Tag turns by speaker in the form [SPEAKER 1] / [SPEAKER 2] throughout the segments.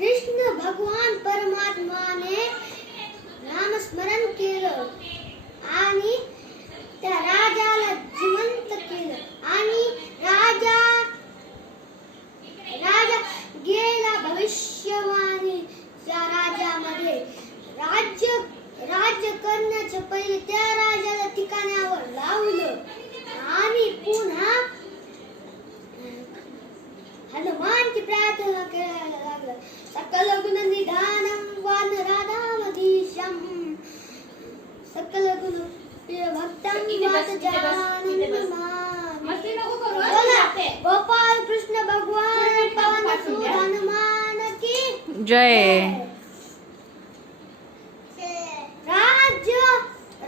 [SPEAKER 1] कृष्ण भगवान परमात्माने नामस्मरण केलं आणि त्या राजाला जिवंत केलं आणि गोपाल कृष्ण भगवान पवन हनुमान की
[SPEAKER 2] जय
[SPEAKER 1] राज्य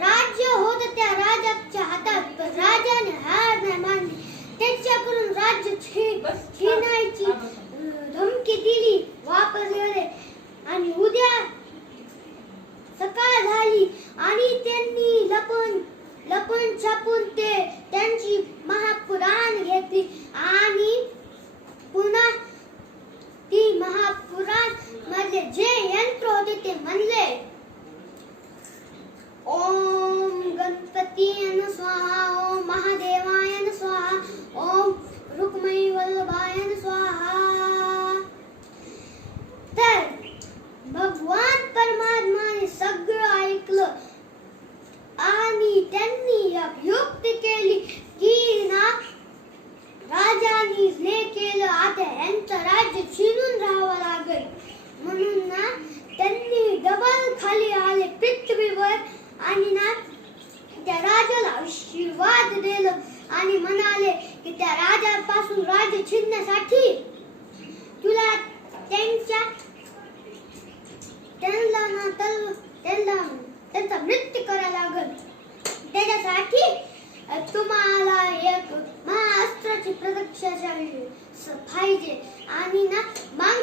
[SPEAKER 1] राज्य होत त्या राजाच्या हातात तो राजाने हार नाही मानली त्यांच्याकडून राज्य छिनायची अं, धमकी दिली वापस गेले आणि उद्या सकाळ झाली आणि त्यांनी लपून लपून छपून ते त्यांची महापुराण घेतली आणि नृत्य करा लागल त्याच्यासाठी तुम्हाला एक महाअस्त्राची प्रदक्षिणा पाहिजे आणि ना मांग,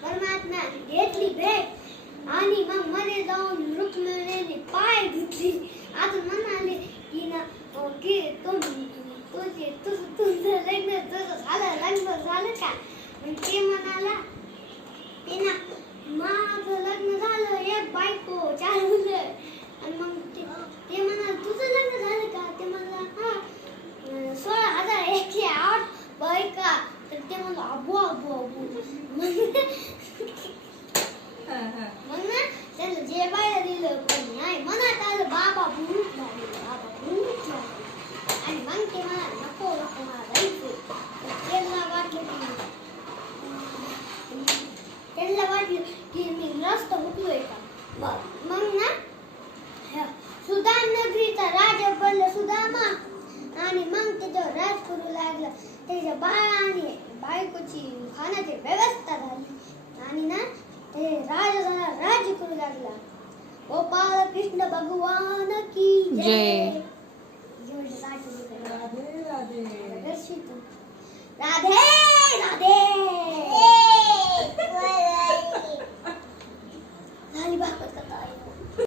[SPEAKER 1] પરમાત્મા એટલી ભેટ આની માં મને દઉં રુકમણીની પાય દીધી આ તો મનાલે કીના ઓકે તો તો જે તો તો લગ્ન તો સાલા લગ્ન સાલા કા કે મનાલા అబ్బో అబ్బో అబ్బో మొన్న తను జేబాయి నదిలో కొన్నాయి మన తాను బాబా బూట్లు బాబా బూట్లు అని మనకి మన राज्यामध्ये व्यवस्था झाली आणि ना ते राजा राज्य करू लागला गोपाल कृष्ण भगवान की
[SPEAKER 2] जय
[SPEAKER 3] राधे राधे
[SPEAKER 1] राधे